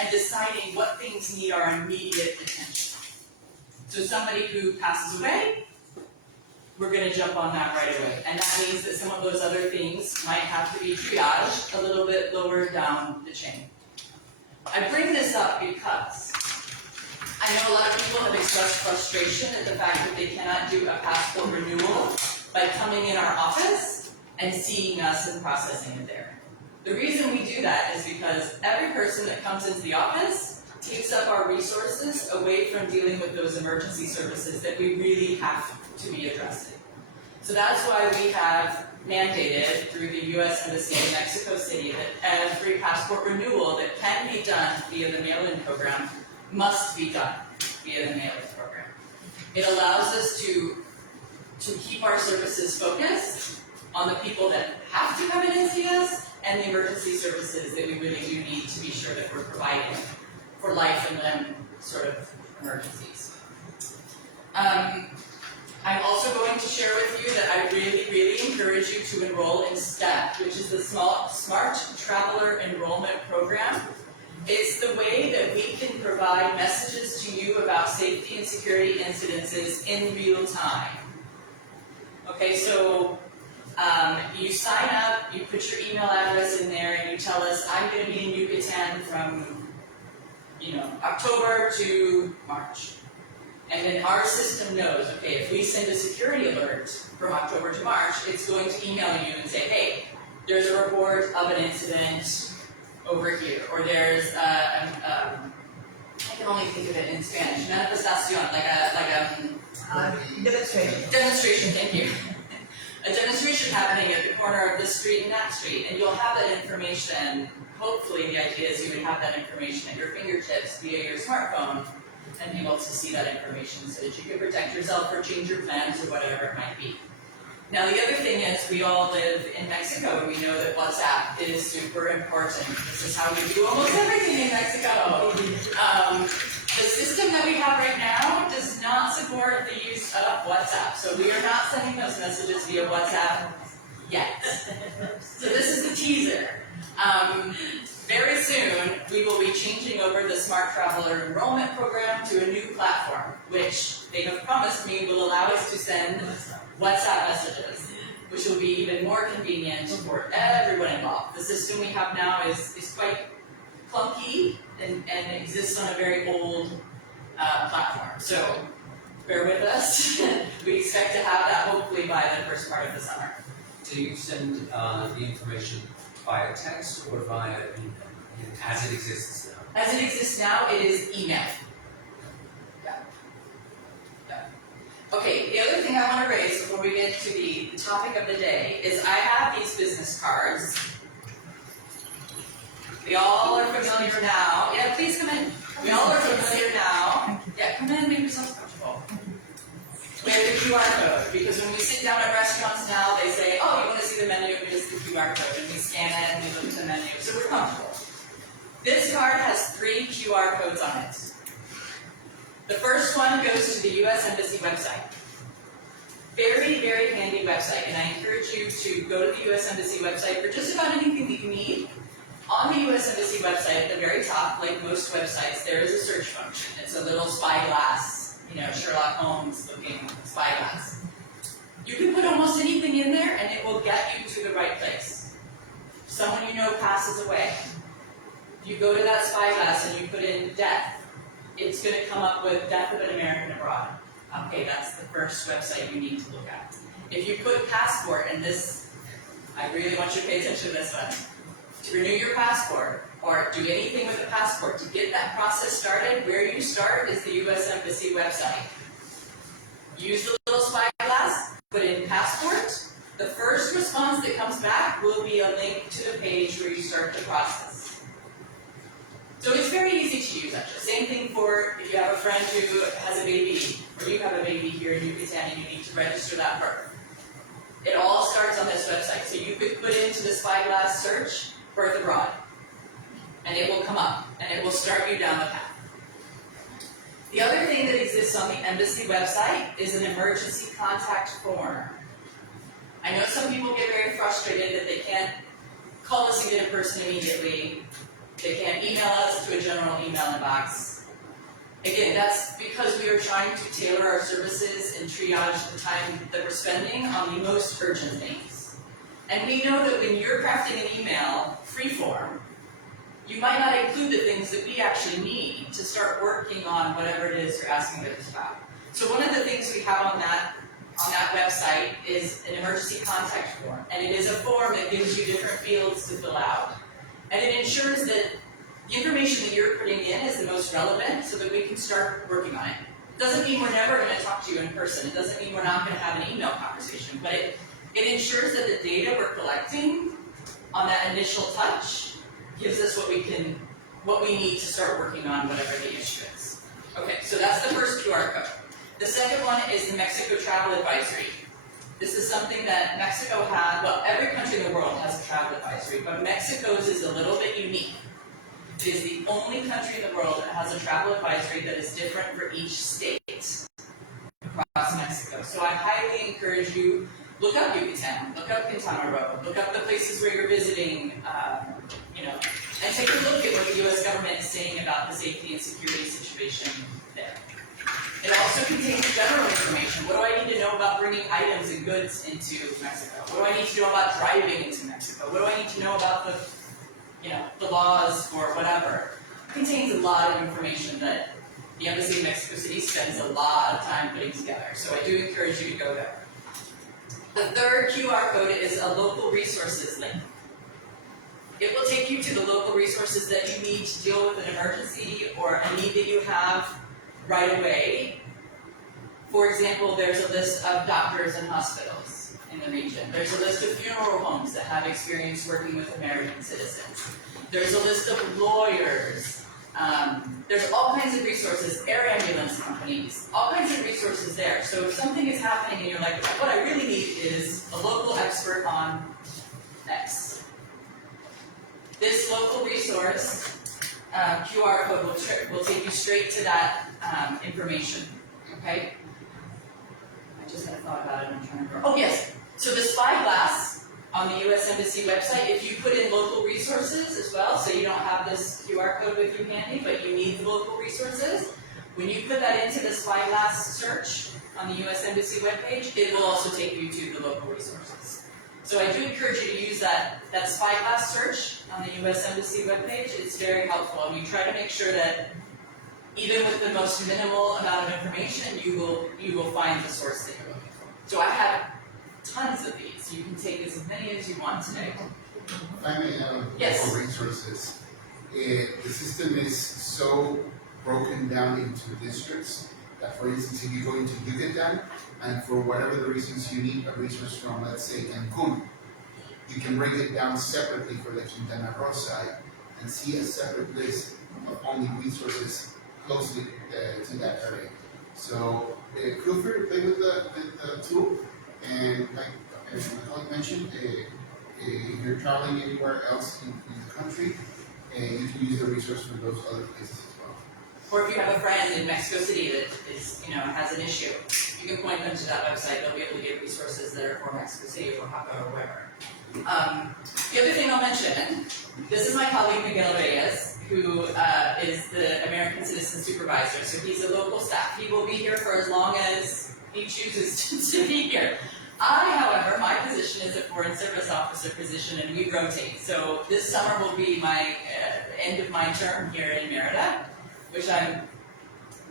and deciding what things need our immediate attention. So somebody who passes away, we're going to jump on that right away. And that means that some of those other things might have to be triaged a little bit lower down the chain. I bring this up because I know a lot of people have expressed frustration at the fact that they cannot do a passport renewal by coming in our office and seeing us and processing it there. The reason we do that is because every person that comes into the office takes up our resources away from dealing with those emergency services that we really have to be addressing. So that's why we have mandated through the US Embassy in Mexico City that every passport renewal that can be done via the mail-in program must be done via the mail-in program. It allows us to keep our services focused on the people that have to come in and see us and the emergency services that we really do need to be sure that we're providing for life and limb sort of emergencies. I'm also going to share with you that I really encourage you to enroll in STEP, which is the Smart Traveler Enrollment Program. It's the way that we can provide messages to you about safety and security incidences in real time. Okay, so you sign up, you put your email address in there, and you tell us, I'm going to be in Yucatan from, October to March. And then our system knows, okay, if we send a security alert from October to March, it's going to email you and say, hey, there's a report of an incident over here, or there's I can only think of it in Spanish, manifestación, Demonstration. Demonstration, thank you. A demonstration happening at the corner of this street and that street, and you'll have that information. Hopefully the idea is you would have that information at your fingertips via your smartphone and be able to see that information so that you can protect yourself or change your plans or whatever it might be. Now the other thing is we all live in Mexico and we know that WhatsApp is super important. This is how we do almost everything in Mexico. The system that we have right now does not support the use of WhatsApp. So we are not sending those messages via WhatsApp yet. So this is the teaser. Very soon, we will be changing over the Smart Traveler Enrollment Program to a new platform, which they have promised me will allow us to send WhatsApp messages, which will be even more convenient for everyone involved. The system we have now is quite clunky and exists on a very old platform. So bear with us. We expect to have that hopefully by the first part of the summer. Do you send the information via text or via email, as it exists now? As it exists now, it is email. Yeah. Okay, the other thing I want to raise before we get to the topic of the day is I have these business cards. We all are familiar now. Yeah, please come in. We all are familiar now. Yeah, come in, make yourselves comfortable. We have the QR code, because when we sit down at restaurants now, they say, oh, you want to see the menu, here's the QR code, and we scan it and we look at the menu, so we're comfortable. This card has 3 QR codes on it. The first one goes to the US Embassy website. Very handy website, and I encourage you to go to the US Embassy website for just about anything that you need. On the US Embassy website, at the very top, like most websites, there is a search function. It's a little spyglass. Sherlock Holmes looking spyglass. You can put almost anything in there and it will get you to the right place. Someone you know passes away. If you go to that spyglass and you put in death, it's going to come up with death of an American abroad. Okay, that's the first website you need to look at. If you put passport, and this, I really want you to pay attention to this one. To renew your passport, or do anything with a passport, to get that process started, where you start is the US Embassy website. Use the little spyglass, put in passport. The first response that comes back will be a link to the page where you start the process. So it's very easy to use, actually. Same thing for if you have a friend who has a baby, or you have a baby here in Yucatan and you need to register that birth. It all starts on this website. So you could put into the spyglass search, birth abroad. And it will come up, and it will start you down the path. The other thing that exists on the embassy website is an emergency contact form. I know some people get very frustrated that they can't call us and get a person immediately. They can't email us to a general email inbox. Again, that's because we are trying to tailor our services and triage the time that we're spending on the most urgent things. And we know that when you're crafting an email freeform, you might not include the things that we actually need to start working on whatever it is you're asking us about. So one of the things we have on that website is an emergency contact form. And it is a form that gives you different fields to fill out. And it ensures that the information that you're putting in is the most relevant so that we can start working on it. It doesn't mean we're never going to talk to you in person. It doesn't mean we're not going to have an email conversation. But it ensures that the data we're collecting on that initial touch gives us what we need to start working on whatever the issue is. Okay, so that's the first QR code. The second one is the Mexico Travel Advisory. This is something that Mexico has, well, every country in the world has a travel advisory, but Mexico's is a little bit unique. It is the only country in the world that has a travel advisory that is different for each state across Mexico. So I highly encourage you, look up Yucatan, look up Quintana Roo, look up the places where you're visiting, and take a look at what the US government is saying about the safety and security situation there. It also contains general information. What do I need to know about bringing items and goods into Mexico? What do I need to know about driving into Mexico? What do I need to know about the laws for whatever? It contains a lot of information that the Embassy in Mexico City spends a lot of time putting together. So I do encourage you to go there. The third QR code is a local resources link. It will take you to the local resources that you need to deal with an emergency or a need that you have right away. For example, there's a list of doctors and hospitals in the region. There's a list of funeral homes that have experience working with American citizens. There's a list of lawyers. There's all kinds of resources, air ambulance companies, all kinds of resources there. So if something is happening and you're like, what I really need is a local expert on X. This local resource QR code will take you straight to that information, okay? I just had a thought about it and I'm trying to remember. Oh yes, so the spyglass on the US Embassy website, if you put in local resources as well, so you don't have this QR code with you handy, but you need the local resources, when you put that into the spyglass search on the US Embassy webpage, it will also take you to the local resources. So I do encourage you to use that spyglass search on the US Embassy webpage. It's very helpful, and we try to make sure that even with the most minimal amount of information, you will find the source that you're looking for. So I have tons of these. You can take as many as you want today. If I may add Yes. for resources, the system is so broken down into districts that, for instance, if you go into Yucatan, and for whatever the reasons you need a resource from, let's say, Cancun, you can break it down separately for the Quintana Roo side and see a separate list of only resources closely to that area. So feel free to play with the tool, and like my colleague mentioned, if you're traveling anywhere else in the country, you can use the resource from those other places as well. Or if you have a friend in Mexico City that is, has an issue, you can point them to that website. They'll be able to get resources that are for Mexico City or Oaxaca or wherever. The other thing I'll mention, this is my colleague Miguel Reyes, who is the American Citizen Supervisor. So he's a local staff. He will be here for as long as he chooses to be here. I, however, my position is a Foreign Service Officer position, and we rotate. So this summer will be my end of my term here in Merida, which I'm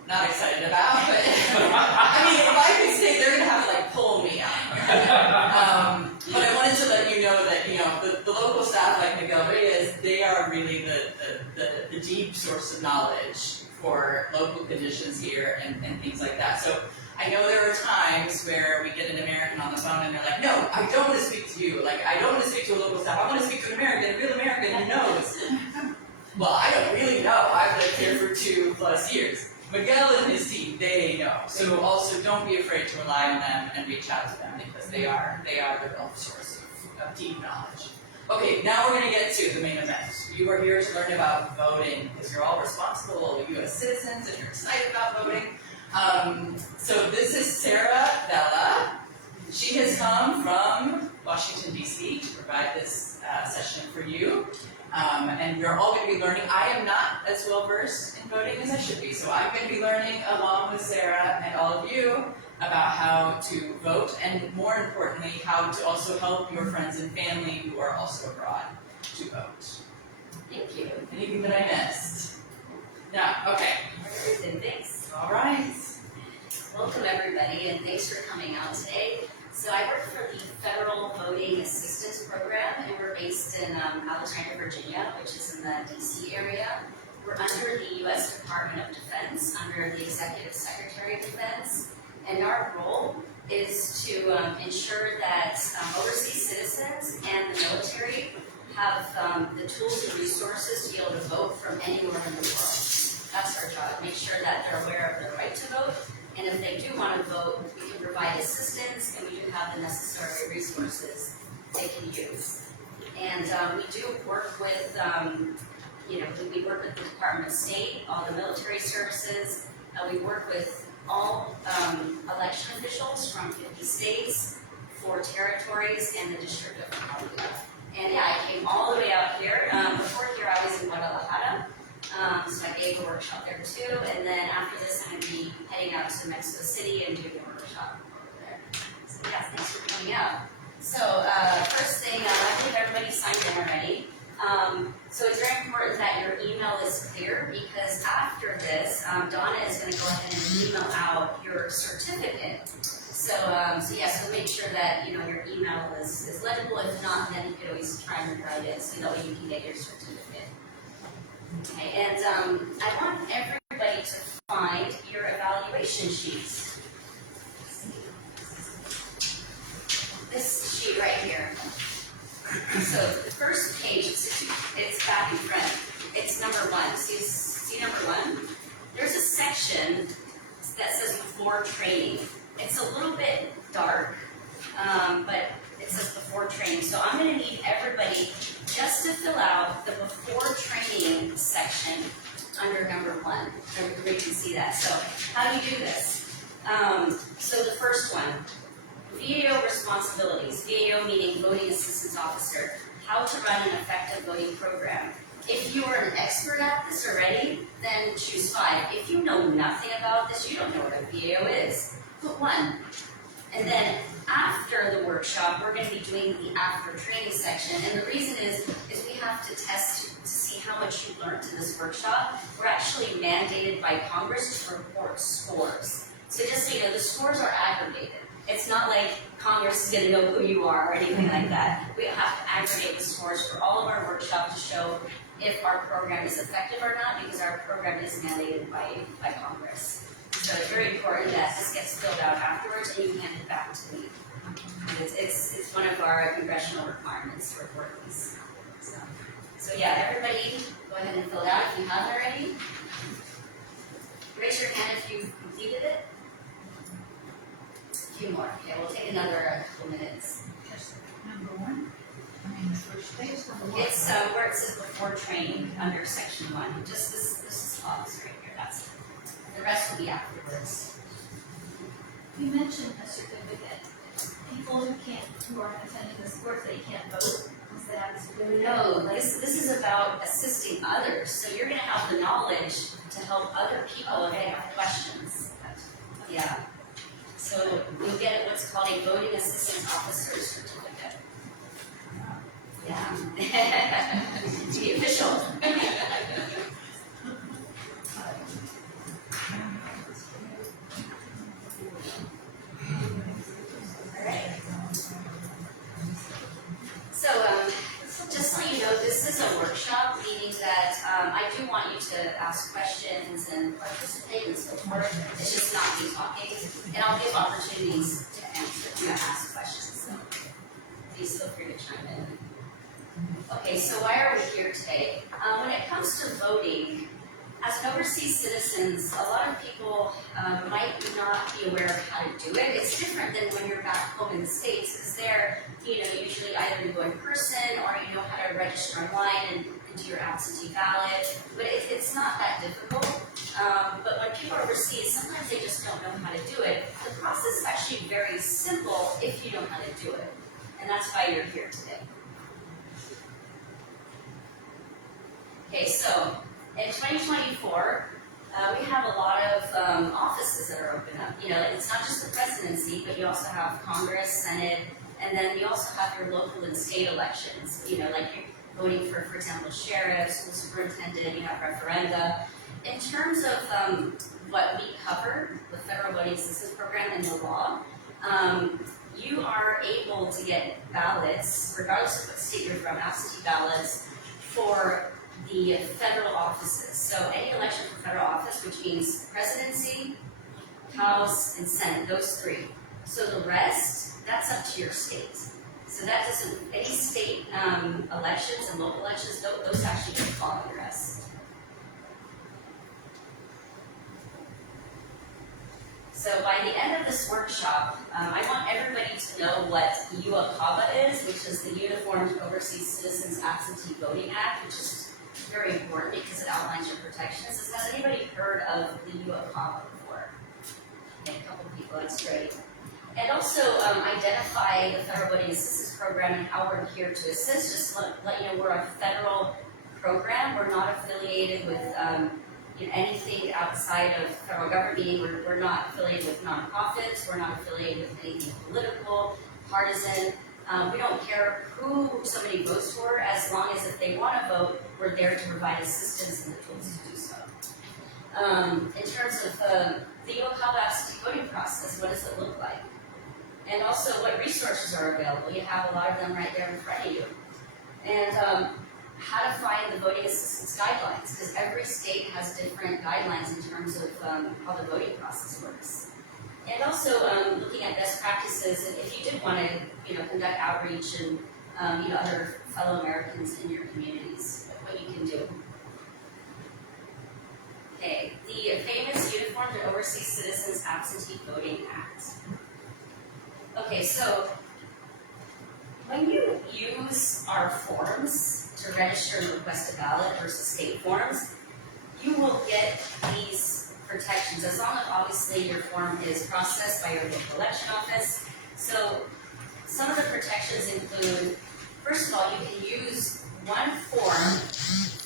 not excited about, but I mean, if I could stay, they're going to have to pull me out. But I wanted to let you know that, the local staff like Miguel Reyes, they are really the deep source of knowledge for local conditions here and things like that. So I know there are times where we get an American on the phone and they're like, no, I don't want to speak to you. I don't want to speak to a local staff. I want to speak to an American, a real American who knows. Well, I don't really know. I've lived here for 2+ years. Miguel and his team, they know. So also don't be afraid to rely on them and reach out to them because they are the real source of deep knowledge. Okay, now we're going to get to the main event. You are here to learn about voting because you're all responsible U.S. citizens and you're excited about voting. So this is Sarah Bella. She has come from Washington, D.C. to provide this session for you. And we're all going to be learning. I am not as well versed in voting as I should be, so I'm going to be learning along with Sarah and all of you about how to vote, and more importantly, how to also help your friends and family who are also abroad to vote. Thank you. Anything that I missed? No, okay. Everything, thanks. All right. Welcome everybody, and thanks for coming out today. So I work for the Federal Voting Assistance Program, and we're based in Alexandria, Virginia, which is in the DC area. We're under the US Department of Defense, under the Executive Secretary of Defense, and our role is to ensure that overseas citizens and the military have the tools and resources to be able to vote from anywhere in the world. That's our job, make sure that they're aware of their right to vote, and if they do want to vote, we can provide assistance, and we do have the necessary resources they can use. And we do work with, we work with the Department of State, all the military services. We work with all election officials from 50 states, 4 territories, and the District of Columbia. And yeah, I came all the way out here. Before here, I was in Guadalajara. So I gave a workshop there too, and then after this I'm going to be heading out to Mexico City and doing a workshop over there. So yeah, thanks for coming out. So first thing, I believe everybody signed in already. So it's very important that your email is clear, because after this, Donna is going to go ahead and email out your certificate. So so make sure that your email is legible. If not, then you can always try and write it so that way you can get your certificate. Okay, and I want everybody to find your evaluation sheets. This sheet right here. So the first page, it's back and front. It's number 1. See number 1? There's a section that says before training. It's a little bit dark, but it says before training. So I'm going to need everybody just to fill out the before training section under number 1. Everybody can see that. So how do you do this? So the first one, VAO responsibilities. VAO meaning Voting Assistance Officer. How to run an effective voting program. If you are an expert at this already, then choose 5. If you know nothing about this, you don't know what a VAO is, put 1. And then after the workshop, we're going to be doing the after training section. And the reason is we have to test to see how much you learned in this workshop. We're actually mandated by Congress to report scores. So just so you know, the scores are aggregated. It's not like Congress is going to know who you are or anything like that. We have to aggregate the scores for all of our workshops to show if our program is effective or not, because our program is mandated by Congress. So it's very important that this gets filled out afterwards and you hand it back to me. It's one of our congressional requirements to report these. So yeah, everybody go ahead and fill it out if you haven't already. Raise your hand if you've completed it. A few more. Okay, we'll take another couple minutes. Number 1. The first page. It's where it says before training under section 1. Just this box right here. That's it. The rest will be afterwards. You mentioned a certificate. People who aren't attending this course, they can't vote. Is that a certificate? No, this is about assisting others. So you're going to have the knowledge to help other people if they have questions. Yeah. So you'll get what's called a Voting Assistance Officer certificate. Yeah. To be official. Just so you know, this is a workshop, meaning that I do want you to ask questions and participate and so forth. It's just not me talking. And I'll give opportunities to ask questions. So please feel free to chime in. Okay, so why are we here today? When it comes to voting, as an overseas citizens, a lot of people might not be aware of how to do it. It's different than when you're back home in the States, because there, usually either you go in person or you know how to register online and do your absentee ballot. But it's not that difficult. But when people are overseas, sometimes they just don't know how to do it. The process is actually very simple if you know how to do it. And that's why you're here today. Okay, so in 2024, we have a lot of offices that are open up. You know, it's not just the presidency, but you also have Congress, Senate, and then you also have your local and state elections. You know, like you're voting for example, sheriff, school superintendent, you have referenda. In terms of what we cover, the Federal Voting Assistance Program and the law, you are able to get ballots, regardless of what state you're from, absentee ballots, for the federal offices. So any election for federal office, which means presidency, House, and Senate, those three. So the rest, that's up to your state. So that doesn't, any state elections and local elections, those actually don't fall under us. So by the end of this workshop, I want everybody to know what UACAVA is, which is the Uniformed Overseas Citizens Absentee Voting Act, which is very important because it outlines your protections. Has anybody heard of the UACAVA before? Okay, a couple of people, that's great. And also identify the Federal Voting Assistance Program and how we're here to assist. Just let you know we're a federal program. We're not affiliated with anything outside of federal government, meaning we're not affiliated with nonprofits, we're not affiliated with anything political, partisan. We don't care who somebody votes for, as long as if they want to vote, we're there to provide assistance and the tools to do so. In terms of the UACAVA absentee voting process, what does it look like? And also what resources are available. You have a lot of them right there in front of you. And how to find the voting assistance guidelines, because every state has different guidelines in terms of how the voting process works. And also looking at best practices, and if you did want to conduct outreach and other fellow Americans in your communities, what you can do. Okay, the famous Uniformed and Overseas Citizens Absentee Voting Act. Okay, so when you use our forms to register and request a ballot versus state forms, you will get these protections as long as obviously your form is processed by your local election office. So some of the protections include, first of all, you can use one form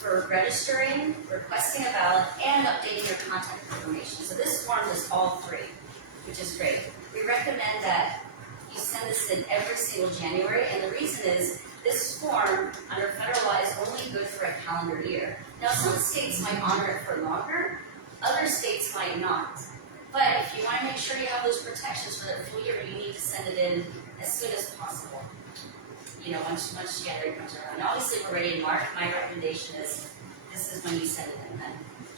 for registering, requesting a ballot, and updating your contact information. So this form is all three, which is great. We recommend that you send this in every single January, and the reason is this form under federal law is only good for a calendar year. Now some states might honor it for longer, other states might not. But if you want to make sure you have those protections for the full year, you need to send it in as soon as possible. Once January comes around. And obviously we're ready in March. My recommendation is this is when you send it in then.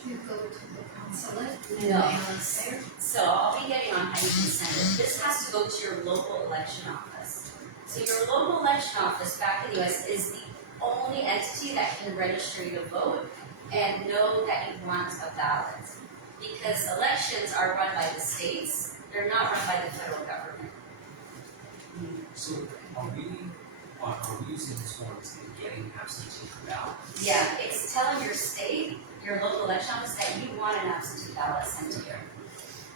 Do you go to the consulate? No. There? So I'll be getting on how you can send it. This has to go to your local election office. So your local election office back in the US is the only entity that can register you to vote and know that you want a ballot. Because elections are run by the states, they're not run by the federal government. So are we using these forms and getting absentee ballots? Yeah, it's telling your state, your local election office, that you want an absentee ballot sent to you.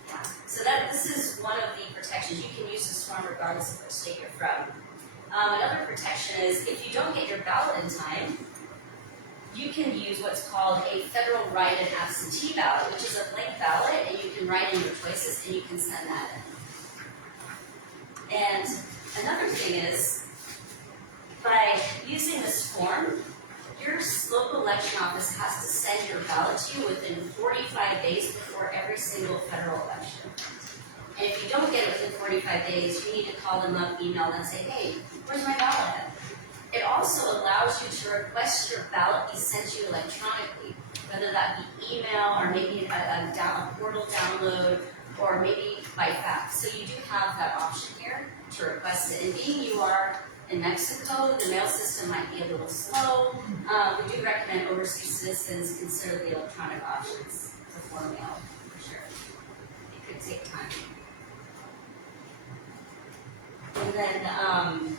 Yeah. So this is one of the protections. You can use this form regardless of which state you're from. Another protection is if you don't get your ballot in time, you can use what's called a federal write-in absentee ballot, which is a blank ballot, and you can write in your choices and you can send that in. And another thing is, by using this form, your local election office has to send your ballot to you within 45 days before every single federal election. And if you don't get it within 45 days, you need to call them up, email them, and say, hey, where's my ballot at? It also allows you to request your ballot be sent to you electronically, whether that be email or maybe a portal download or maybe by fax. So you do have that option here to request it. And being you are in Mexico, the mail system might be a little slow. We do recommend overseas citizens consider the electronic options before mail, for sure. It could take time. And then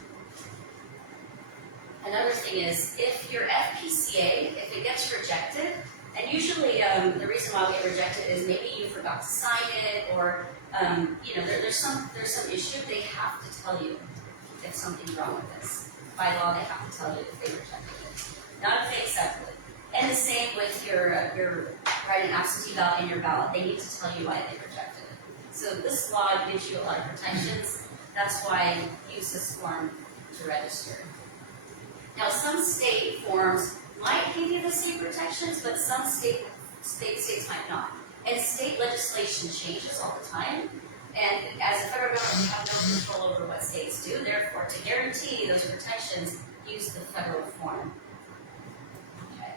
another thing is, if your FPCA, if it gets rejected, and usually the reason why we get rejected is maybe you forgot to sign it, or there's some issue. They have to tell you if something's wrong with this. By law, they have to tell you if they rejected it. Not if they accept it. And the same with your writing absentee ballot in your ballot. They need to tell you why they rejected it. So this law gives you a lot of protections. That's why I use this form to register. Now, some state forms might give you the same protections, but some states might not. And state legislation changes all the time. And as a federal government, we have no control over what states do. Therefore, to guarantee those protections, use the federal form. Okay.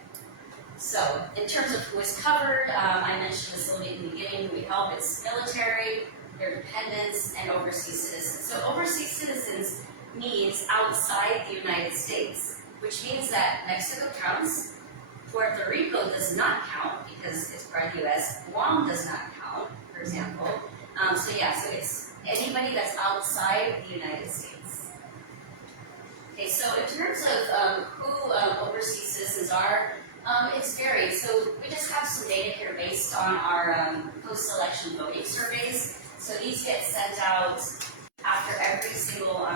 So, in terms of who is covered, I mentioned this a little bit in the beginning, who we help. It's military, their dependents, and overseas citizens. So, overseas citizens means outside the United States, which means that Mexico counts, Puerto Rico does not count because it's part of the U.S., Guam does not count, for example. So it's anybody that's outside the United States. Okay, so in terms of who overseas citizens are, it's varied. So we just have some data here based on our post-election voting surveys. So these get sent out after every single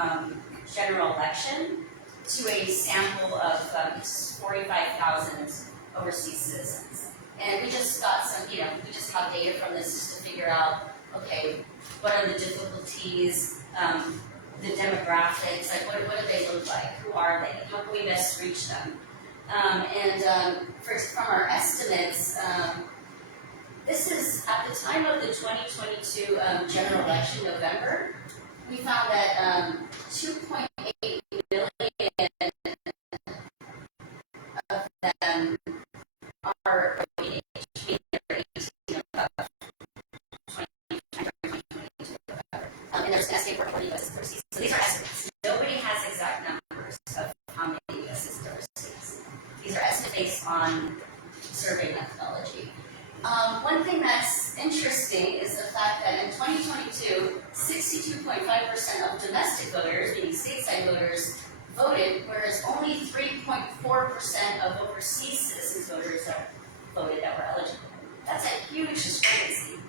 general election to a sample of 45,000 overseas citizens. And we just got some, we just have data from this just to figure out, okay, what are the difficulties, the demographics, like what do they look like, who are they, how can we best reach them? From our estimates, this is at the time of the 2022 general election, November, we found that 2.8 million of them are voting age, meaning they're 18 and above, 2022 and there's an estimate for 40 U.S. overseas. So these are estimates. Nobody has exact numbers of how many U.S. citizens are overseas. These are estimates based on survey methodology. One thing that's interesting is the fact that in 2022, 62.5% of domestic voters, meaning stateside voters, voted, whereas only 3.4% of overseas citizens voters voted that were eligible. That's a huge discrepancy.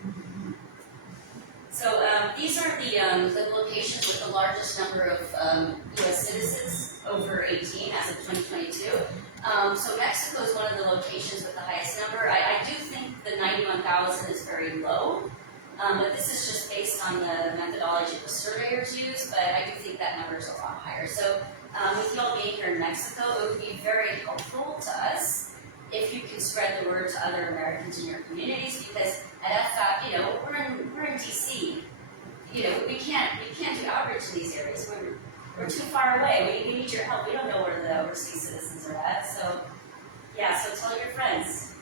So these are the locations with the largest number of U.S. citizens over 18 as of 2022. So Mexico is one of the locations with the highest number. I do think the 91,000 is very low, but this is just based on the methodology the surveyors use, but I do think that number is a lot higher. So with y'all being here in Mexico, it would be very helpful to us if you can spread the word to other Americans in your communities, because at FFAP, we're in DC. We can't do outreach in these areas. We're too far away. We need your help. We don't know where the overseas citizens are at. So tell your friends.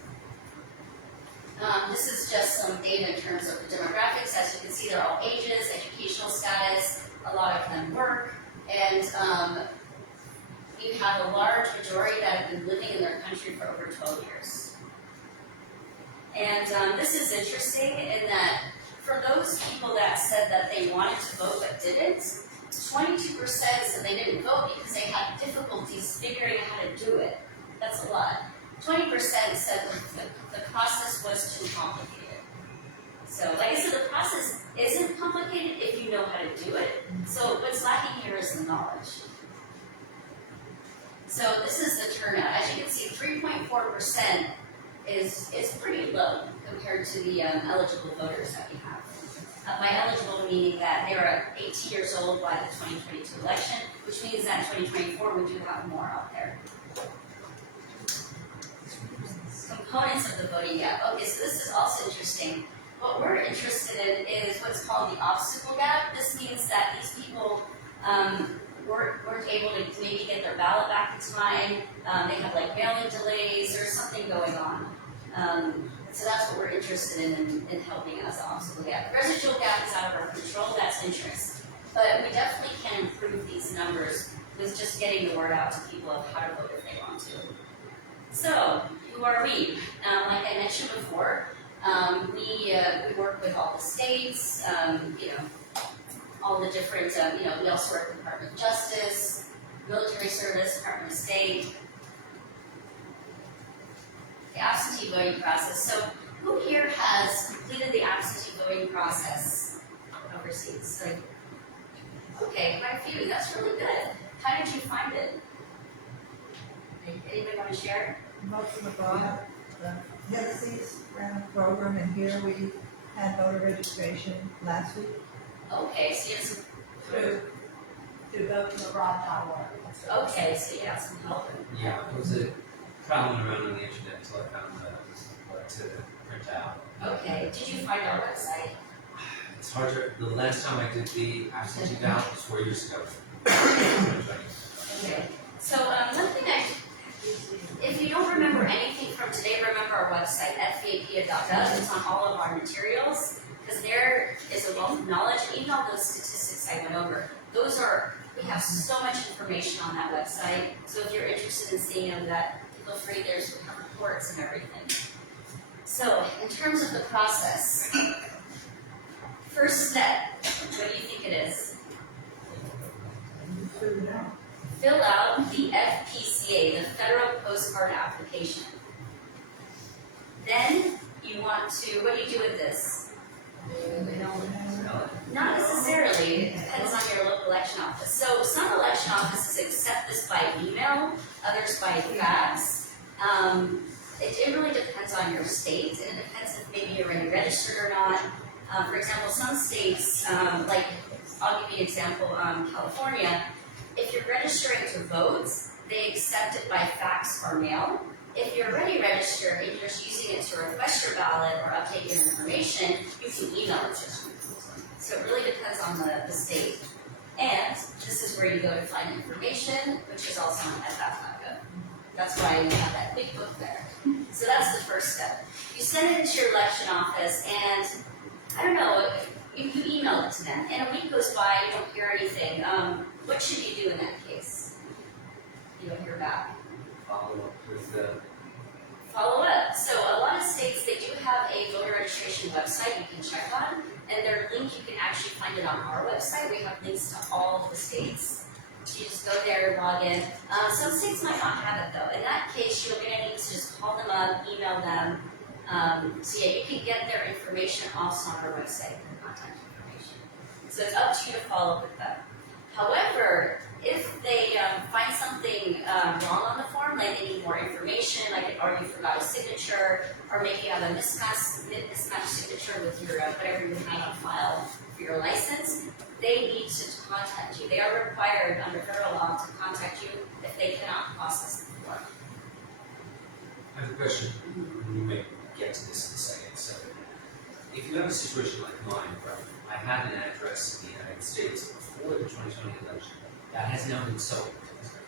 This is just some data in terms of the demographics. As you can see, they're all ages, educational status. A lot of them work, and you have a large majority that have been living in their country for over 12 years. And this is interesting in that for those people that said that they wanted to vote but didn't, 22% said they didn't vote because they had difficulties figuring out how to do it. That's a lot. 20% said the process was too complicated. So, like I said, the process isn't complicated if you know how to do it. So what's lacking here is the knowledge. So this is the turnout. As you can see, 3.4% is pretty low compared to the eligible voters that we have. By eligible meaning that they were 18 years old by the 2022 election, which means that in 2024 we do have more out there. Components of the voting gap. Okay, so this is also interesting. What we're interested in is what's called the obstacle gap. This means that these people weren't able to maybe get their ballot back in time. They have like mail-in delays or something going on. So that's what we're interested in helping as an obstacle gap. The residual gap is out of our control, that's interest. But we definitely can improve these numbers with just getting the word out to people of how to vote if they want to. So, who are we? Like I mentioned before, we work with all the states, all the different, we also work with the Department of Justice, Military Service, Department of State, the absentee voting process. So who here has completed the absentee voting process overseas? Okay, quite a few. That's really good. How did you find it? Anybody want to share? votes from abroad, the other cities ran a program, and here we had voter registration last week Okay, so you have some, through voteabroad.org. okay, so you have some help. Yeah, it was traveling around on the internet until I found what to print out. Okay, did you find our website? It's hard to, the last time I did the absentee ballot was 4 years ago. Okay, so one thing if you don't remember anything from today, remember our website, fvap.gov. It's on all of our materials, because there is a wealth of knowledge, and even all those statistics I went over. We have so much information on that website, so if you're interested in seeing that, feel free, there's reports and everything. So, in terms of the process, first step, what do you think it is? Fill out the FPCA, the Federal Postcard Application. Then you want to, what do you do with this? Not necessarily, it depends on your local election office. So some election offices accept this by email, others by fax. It really depends on your state, and it depends if maybe you're already registered or not. For example, some states, like, I'll give you an example, California, if you're registering to vote, they accept it by fax or mail. If you're already registered and you're just using it to request your ballot or update your information, you can email it to them. So it really depends on the state. And this is where you go to find information, which is also on ff.gov. That's why you have that big book there. So that's the first step. You send it to your election office, and I don't know, you email it to them, and a week goes by, you don't hear anything. What should you do in that case? You don't hear back. Follow up with the Follow up. So a lot of states, they do have a voter registration website you can check on, and their link, you can actually find it on our website. We have links to all of the states. So you just go there, log in. Some states might not have it though. In that case, you're going to need to just call them up, email them. So yeah, you can get their information also on our website, their contact information. So it's up to you to follow up with them. However, if they find something wrong on the form, like they need more information, like or you forgot a signature, or maybe you have a mismatched signature with your whatever you have on file for your license, they need to contact you. They are required under federal law to contact you if they cannot process the form. I have a question. We may get to this in a second. So, if you have a situation like mine, where I had an address in the United States before the 2020 election, that has now been sold.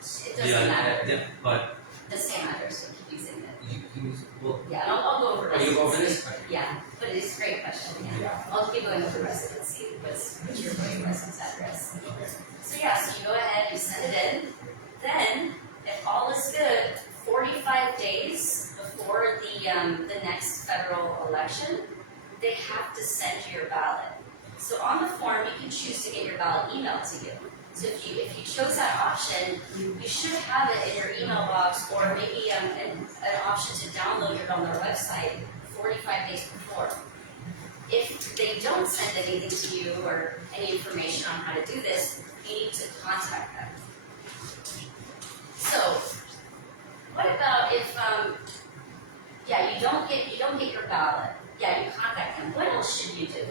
It doesn't matter. Yeah, but The same address, so keep using it. well, Yeah, and I'll go over are you over residency. this? Yeah, but it's a great question. Yeah. I'll keep going over residency. What's your residence address? Okay. So yeah, so you go ahead, you send it in. Then, if all is good, 45 days before the next federal election, they have to send you your ballot. So on the form, you can choose to get your ballot emailed to you. So if you chose that option, you should have it in your email box, or maybe an option to download it on their website 45 days before. If they don't send anything to you or any information on how to do this, you need to contact them. So, what about if you don't get your ballot? Yeah, you contact them. What else should you do?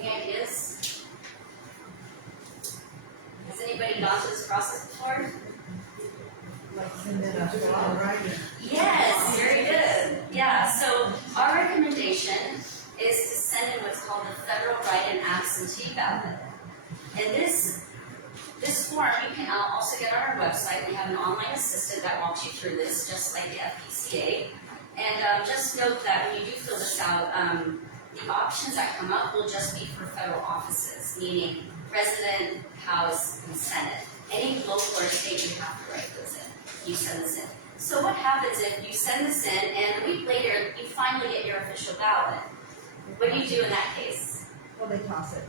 Any ideas? Has anybody gone through this process before? Like send it up to all right. Yes, very good. Yeah, so our recommendation is to send in what's called the Federal Write-in Absentee Ballot. And this form you can also get on our website. We have an online assistant that walks you through this, just like the FPCA. And just note that when you do fill this out, the options that come up will just be for federal offices, meaning President, House, and Senate. Any local or state, you have to write those in. You send this in. So what happens if you send this in, and a week later, you finally get your official ballot? What do you do in that case? Well, they toss it.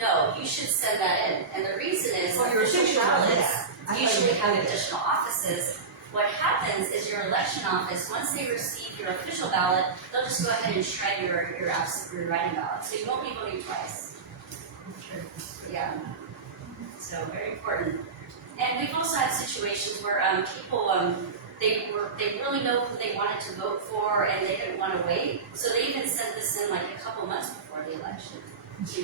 No, you should send that in. And the reason is Oh, your official official ballots ballot. I usually thought you have did. additional offices. What happens is your election office, once they receive your official ballot, they'll just go ahead and shred your writing ballot. So you won't be voting twice. Yeah. So very important. And we've also had situations where people they really know who they wanted to vote for, and they didn't want to wait. So they even sent this in like a couple months before the election.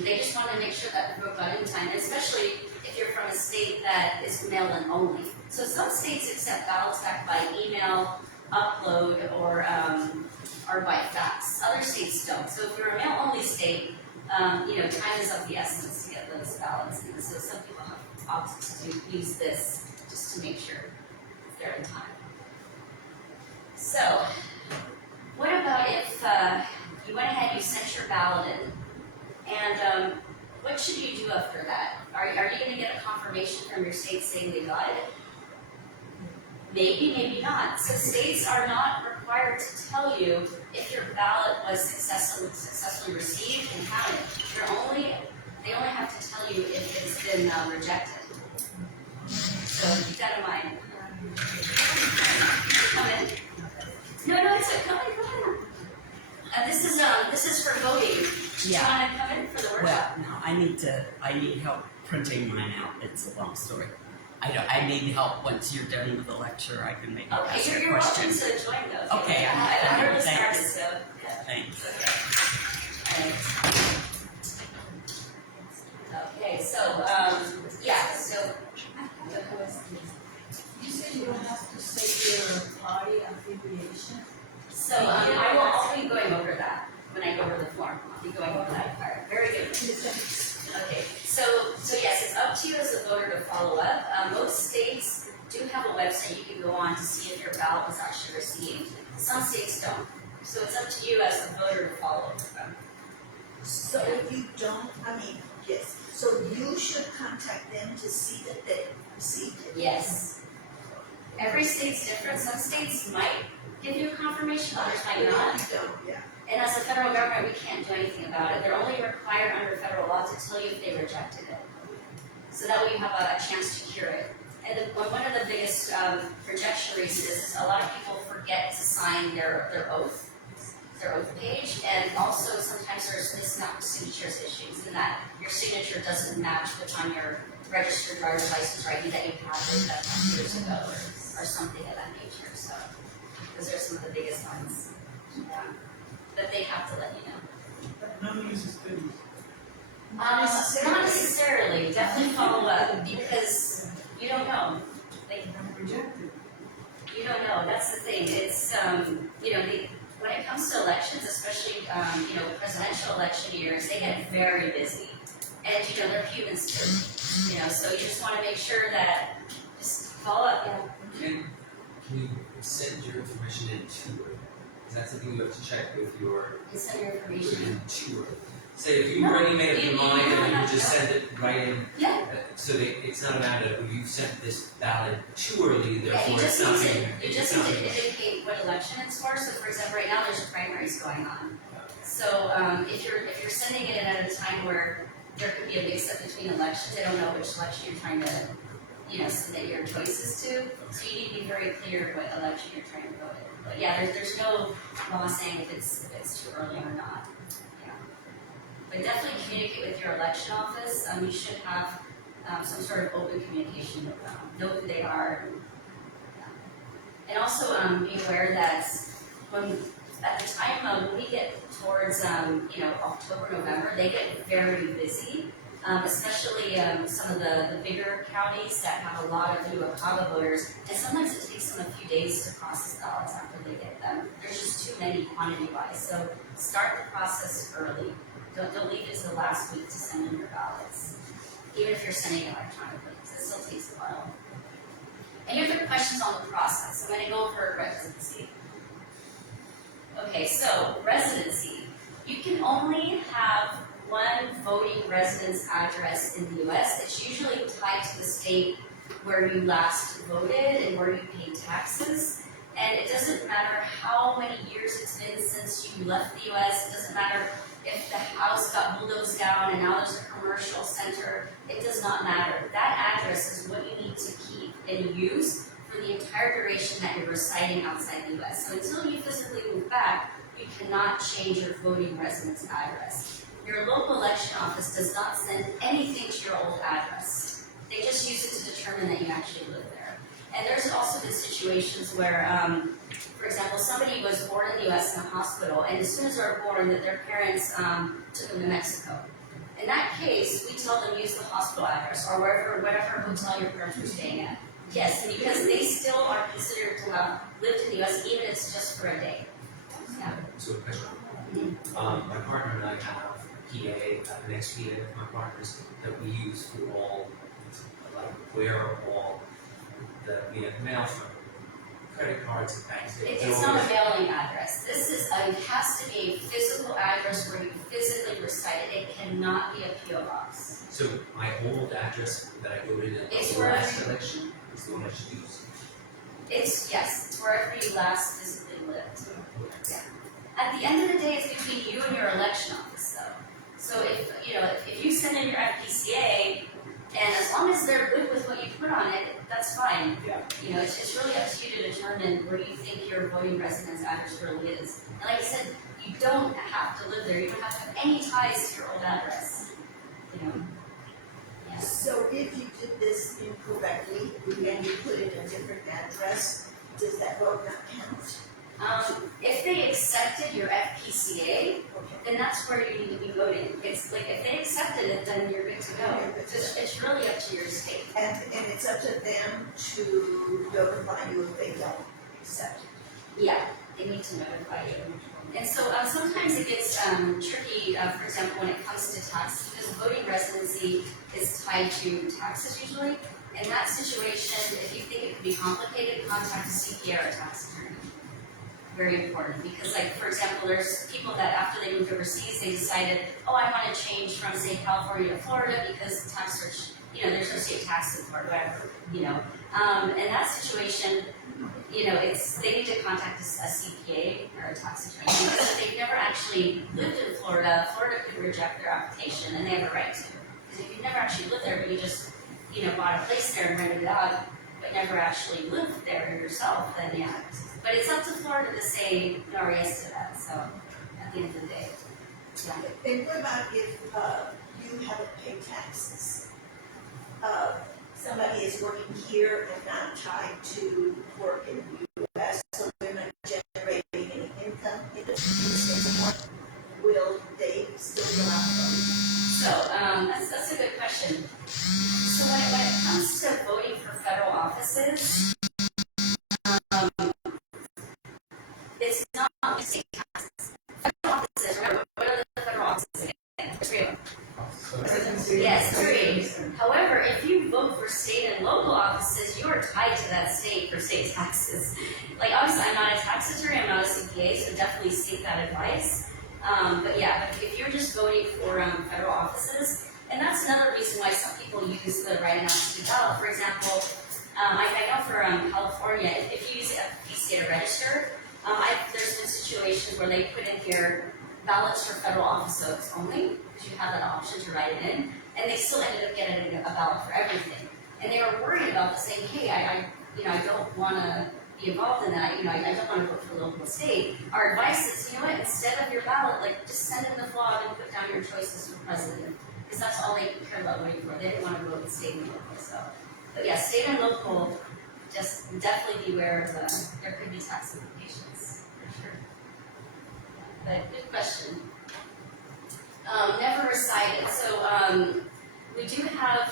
They just want to make sure that the vote got in time, especially if you're from a state that is mail-in only. So some states accept ballots back by email, upload, or by fax. Other states don't. So if you're a mail-only state, time is of the essence to get those ballots in. So some people have opted to use this just to make sure they're in time. So, what about if you went ahead, you sent your ballot in, and what should you do after that? Are you going to get a confirmation from your state saying they got it? Maybe, maybe not. So states are not required to tell you if your ballot was successfully received and counted. They only have to tell you if it's been rejected. So keep that in mind. Come in. No, it's come in. This is for voting. Yeah. Do you want to come in for the workshop? Well, no, I need help printing mine out. It's a long story. I need help once you're done with the lecture. I can make ask Okay, a you're welcome question. to join though. Okay, Yeah, I already thanks. started, so yeah. Thanks. Okay, so You said you don't have to say your party affiliation? I'll be going over that when I go over the form. I'll be going over that part. Very good. Okay, so yes, it's up to you as a voter to follow up. Most states do have a website you can go on to see if your ballot was actually received. Some states don't. So it's up to you as a voter to follow up with them. So if you don't, yes, so you should contact them to see that they received it? Yes. Every state's different. Some states might give you a confirmation, others might not. You don't, yeah. And as a federal government, we can't do anything about it. They're only required under federal law to tell you if they rejected it. So that way you have a chance to cure it. And one of the biggest rejection reasons is a lot of people forget to sign their oath page, and also sometimes there's mismatched signatures issues in that your signature doesn't match what's on your registered driver's license or ID that you had years ago or something of that nature. So those are some of the biggest ones. Yeah. That they have to let you know. None use studies. Not necessarily. Definitely follow up because you don't know. Rejected. You don't know. That's the thing. It's when it comes to elections, especially presidential election years, they get very busy, and they're humans too. So you just want to make sure that just follow up. Can you send your information in too early? Is that something you have to check with your You send your information. in too early? Say if you already made up your mind and you just send it right in. Yeah. So it's not a matter of you sent this ballot too early, Yeah, therefore you just it's not need being. to indicate what election it's for. So for example, right now there's primaries going on. So if you're sending it in at a time where there could be a mix-up between elections, they don't know which election you're trying to submit your choices to. So you need to be very clear what election you're trying to vote in. But yeah, there's no law saying if it's too early or not. Yeah. But definitely communicate with your election office. You should have some sort of open communication with them. Know who they are. And also be aware that at the time when we get towards October, November, they get very busy. Especially some of the bigger counties that have a lot of new Okava voters, and sometimes it takes them a few days to process ballots after they get them. There's just too many quantity-wise, so start the process early. Don't leave it to the last week to send in your ballots, even if you're sending electronically, because it still takes a while. Any other questions on the process? I'm going to go over residency. Okay, so residency. You can only have one voting residence address in the U.S. It's usually tied to the state where you last voted and where you paid taxes. And it doesn't matter how many years it's been since you left the U.S. It doesn't matter if the house got bulldozed down and now there's a commercial center. It does not matter. That address is what you need to keep and use for the entire duration that you're residing outside the U.S. So until you physically move back, you cannot change your voting residence address. Your local election office does not send anything to your old address. They just use it to determine that you actually live there. And there's also been situations where, for example, somebody was born in the US in a hospital, and as soon as they were born, that their parents took them to Mexico. In that case, we tell them use the hospital address or whatever hotel your parents were staying at. Yes, and because they still are considered to have lived in the US, even if it's just for a day. Yeah. So a question. My partner and I have a PA, an ex-PA of my partner's that we use for all, like where all the, mail from credit cards and bank statements. It's not a mailing address. This is it has to be a physical address where you physically reside it. It cannot be a PO box. So my old address that I voted in It's the last election is the one I should use. It's wherever you last physically lived. Yeah. At the end of the day, it's between you and your election office, though. So if you send in your FPCA, and as long as they're good with what you put on it, that's fine. Yeah. It's really up to you to determine where you think your voting residence address really is. And like I said, you don't have to live there. You don't have to have any ties to your old address. Yeah. So if you did this incorrectly and you put it in a different address, does that vote not count? If they accepted your FPCA, then that's where you need to be voting. It's like if they accepted it, then you're good to go. It's really up to your state. And it's up to them to notify you if they don't accept it. Yeah, they need to notify you. And so sometimes it gets tricky, for example, when it comes to taxes, because voting residency is tied to taxes usually. In that situation, if you think it could be complicated, contact a CPA or a tax attorney. Very important, because for example, there's people that after they moved overseas, they decided, oh, I want to change from, say, California to Florida because tax search, there's no state tax in Florida, whatever, in that situation, they need to contact a CPA or a tax attorney, because if they've never actually lived in Florida, Florida could reject their application, and they have a right to. Because if you've never actually lived there, but you just, bought a place there and rented it out, but never actually lived there yourself, then yeah. But it's up to Florida to say no or yes to that, so at the end of the day. Yeah. And what about if you haven't paid taxes? Somebody is working here and not tied to work in the US, so they're not generating any income in the state. Will they still go out and vote? So that's a good question. So when it comes to voting for federal offices, it's not state taxes. Federal offices, remember, what are the federal offices again? Three. Yes, three. However, if you vote for state and local offices, you are tied to that state for state taxes. Obviously, I'm not a tax attorney, I'm not a CPA, so definitely seek that advice. But if you're just voting for federal offices, and that's another reason why some people use the right and absentee ballot. For example, I know for California, if you use a PCA to register, there's been situations where they put in here ballots for federal offices only, because you have that option to write it in, and they still ended up getting a ballot for everything. And they were worried about this, saying, hey, I don't want to be involved in that, I don't want to vote for local and state. Our advice is, instead of your ballot, just send in the flag and put down your choices for president, because that's all they care about voting for. They didn't want to vote state and local, so. But yeah, state and local, just definitely beware of there could be tax implications, for sure. But good question. Never resided. So we do have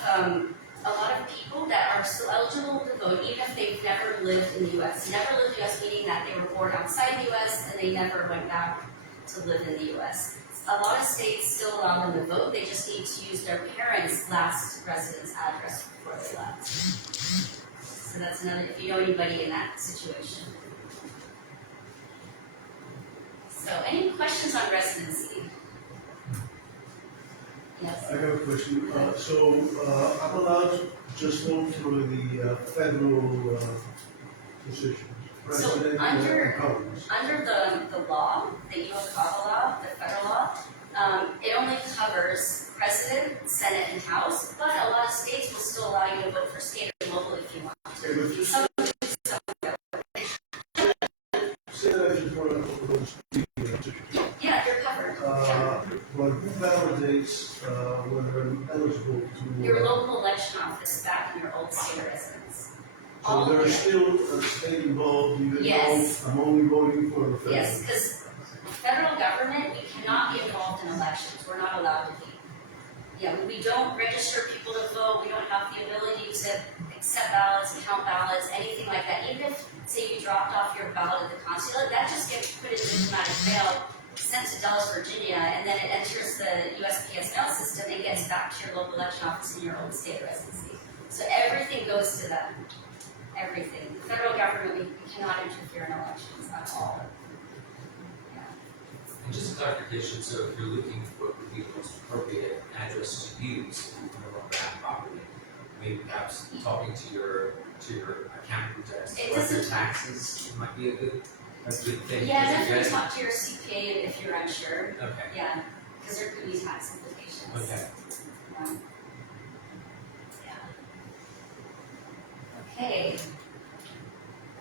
a lot of people that are still eligible to vote, even if they've never lived in the U.S. Never lived in the U.S. meaning that they were born outside the U.S. and they never went back to live in the U.S. A lot of states still allow them to vote. They just need to use their parents' last residence address before they left. So that's another, if you know anybody in that situation. So any questions on residency? Yes. I have a question. I'm allowed to just vote for the federal positions, president and Congress. Under the law, the US law, the federal law, it only covers president, senate, and house, but a lot of states will still allow you to vote for state or local if you want. Okay, but just Some do, some don't. say that I just want to vote for those positions. Yeah, you're covered. But who validates whether I'm eligible to? Your local election office back in your old state of residence. All So of there's it. still a state involved, even Yes. though I'm only voting for the federal. Yes, because federal government, we cannot be involved in elections, we're not allowed to be. Yeah, we don't register people to vote, we don't have the ability to accept ballots, count ballots, anything like that. Even if, say, you dropped off your ballot at the consulate, that just gets put in diplomatic mail, sent to Dallas, Virginia, and then it enters the USPS mail system and gets back to your local election office in your own state residency. So everything goes to them, everything. The federal government, we cannot interfere in elections at all. And just a clarification, so if you're looking for what would be the most appropriate address to use on that property, maybe perhaps talking to your accountant to It collect your doesn't- taxes might be a good thing. Yeah, because definitely you talk to your CPA if you're unsure. guys- Okay, Yeah, because there could be tax implications. okay. Yeah. Okay.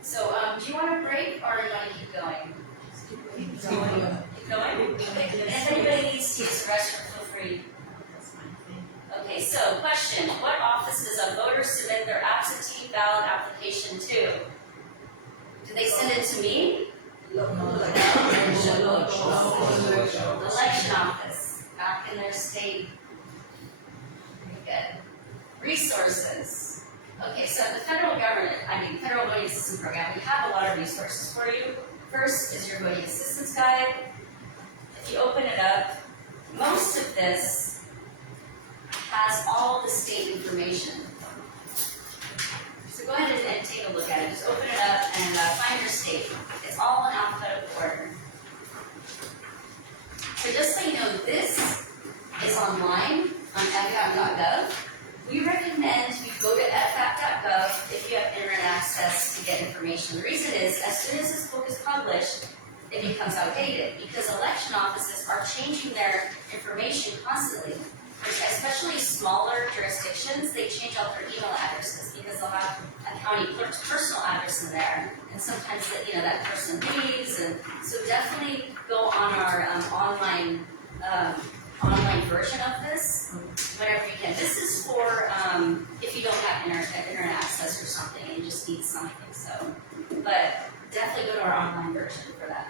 So, do you want a break or do you want to keep going? Keep going. Keep going? Okay. And if anybody needs to use the restroom, feel free. Okay, so question, what office does a voter submit their absentee ballot application to? Do they send it to me? Election office, back in their state. Very good. Resources. Okay, so the federal government, federal voting assistance program, we have a lot of resources for you. First is your voting assistance guide. If you open it up, most of this has all the state information. So go ahead and take a look at it. Just open it up and find your state. It's all in alphabetical order. So just so you know, this is online on fap.gov. We recommend you go to fap.gov if you have internet access to get information. The reason is, as soon as this book is published, it becomes outdated because election offices are changing their information constantly. Especially smaller jurisdictions, they change out their email addresses because they'll have a county clerk's personal address in there, and sometimes that person leaves. And so definitely go on our online version of this whenever you can. This is for if you don't have internet access or something and you just need something. So, but definitely go to our online version for that.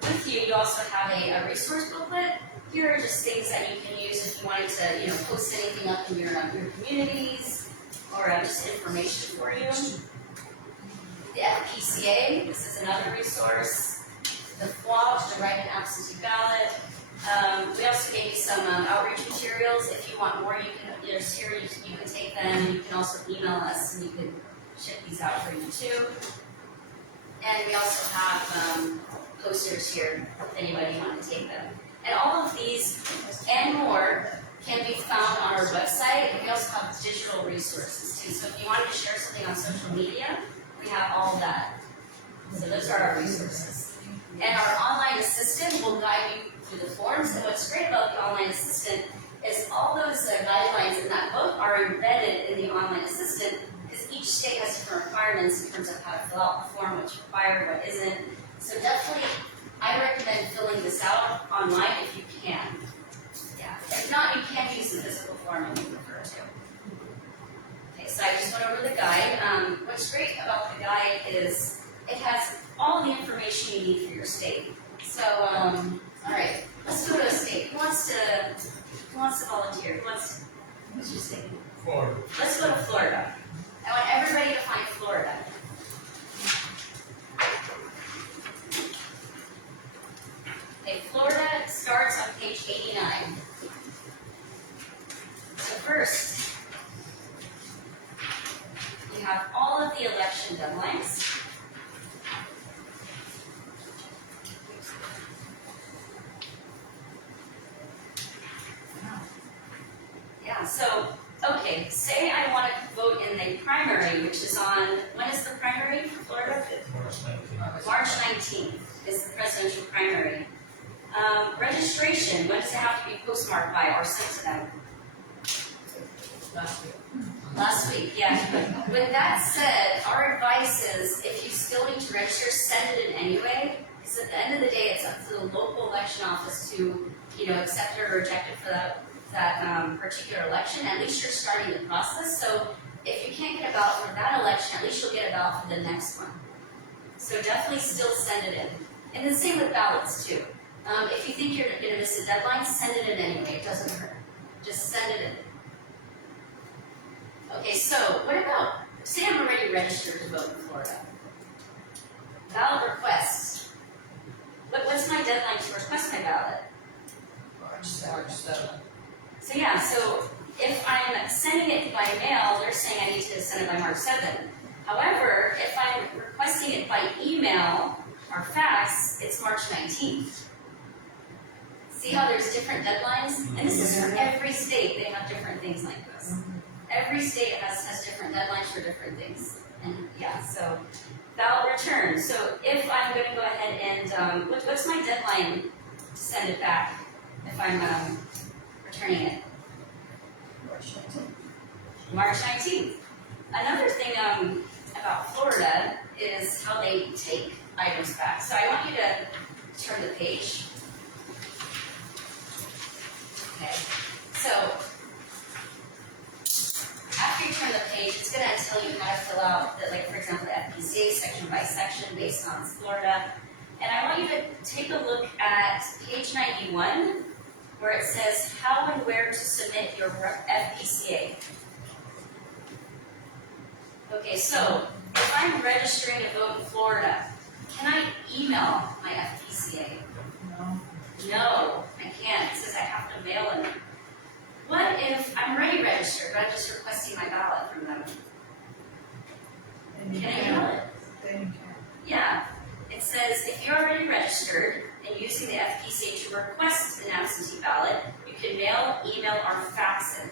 With you also have a resource booklet. Here are just things that you can use if you wanted to, post anything up in your communities, or just information for you. The FPCA, this is another resource. The FWAB, the write an absentee ballot. We also gave you some outreach materials. If you want more, you can you can take them. You can also email us, and you can ship these out for you too. And we also have posters here if anybody wants to take them. And all of these and more can be found on our website. And we also have digital resources too. So if you wanted to share something on social media, we have all of that. So those are our resources. And our online assistant will guide you through the forms. And what's great about the online assistant is all those guidelines in that book are embedded in the online assistant because each state has different requirements in terms of how to fill out the form, what's required, what isn't. So definitely, I recommend filling this out online if you can. Yeah. If not, you can use the physical form if you prefer to. Okay, so I just went over the guide. What's great about the guide is it has all the information you need for your state. So, all right, let's go to a state. Who wants to volunteer? What's your state? Florida. Let's go to Florida. I want everybody to find Florida. Okay, Florida starts on page 89. So first, you have all of the election deadlines. Yeah, so, okay, say I want to vote in the primary, which is on, when is the primary for Florida? March 19th is the presidential primary. Registration, when does it have to be postmarked by or sent to them? Last week, yeah. With that said, our advice is if you still need to register, send it in anyway. Because at the end of the day, it's up to the local election office to, accept it or reject it for that particular election. At least you're starting the process. So if you can't get a ballot for that election, at least you'll get a ballot for the next one. So definitely still send it in. And the same with ballots too. If you think you're gonna miss a deadline, send it in anyway, it doesn't hurt. Just send it in. Okay, so what about, say I'm already registered to vote in Florida. Ballot request. What's my deadline to request my ballot? March 7th. So yeah, so if I'm sending it by mail, they're saying I need to send it by March 7th. However, if I'm requesting it by email or fax, it's March 19th. See how there's different deadlines? And this is for every state, they have different things like this. Every state has different deadlines for different things. And yeah, so ballot return. So if I'm gonna go ahead and, what's my deadline to send it back if I'm returning it? March 19th. Another thing about Florida is how they take items back. So I want you to turn the page. Okay, so after you turn the page, it's going to tell you how to fill out, like for example, the FPCA section by section based on Florida. And I want you to take a look at page 91, where it says how and where to submit your FPCA. Okay, so if I'm registering to vote in Florida, can I email my FPCA? No, I can't. It says I have to mail it. What if I'm already registered, but I'm just requesting my ballot from them? Can I mail it? Then you can. Yeah. It says if you're already registered and using the FPCA to request an absentee ballot, you can mail, email, or fax it.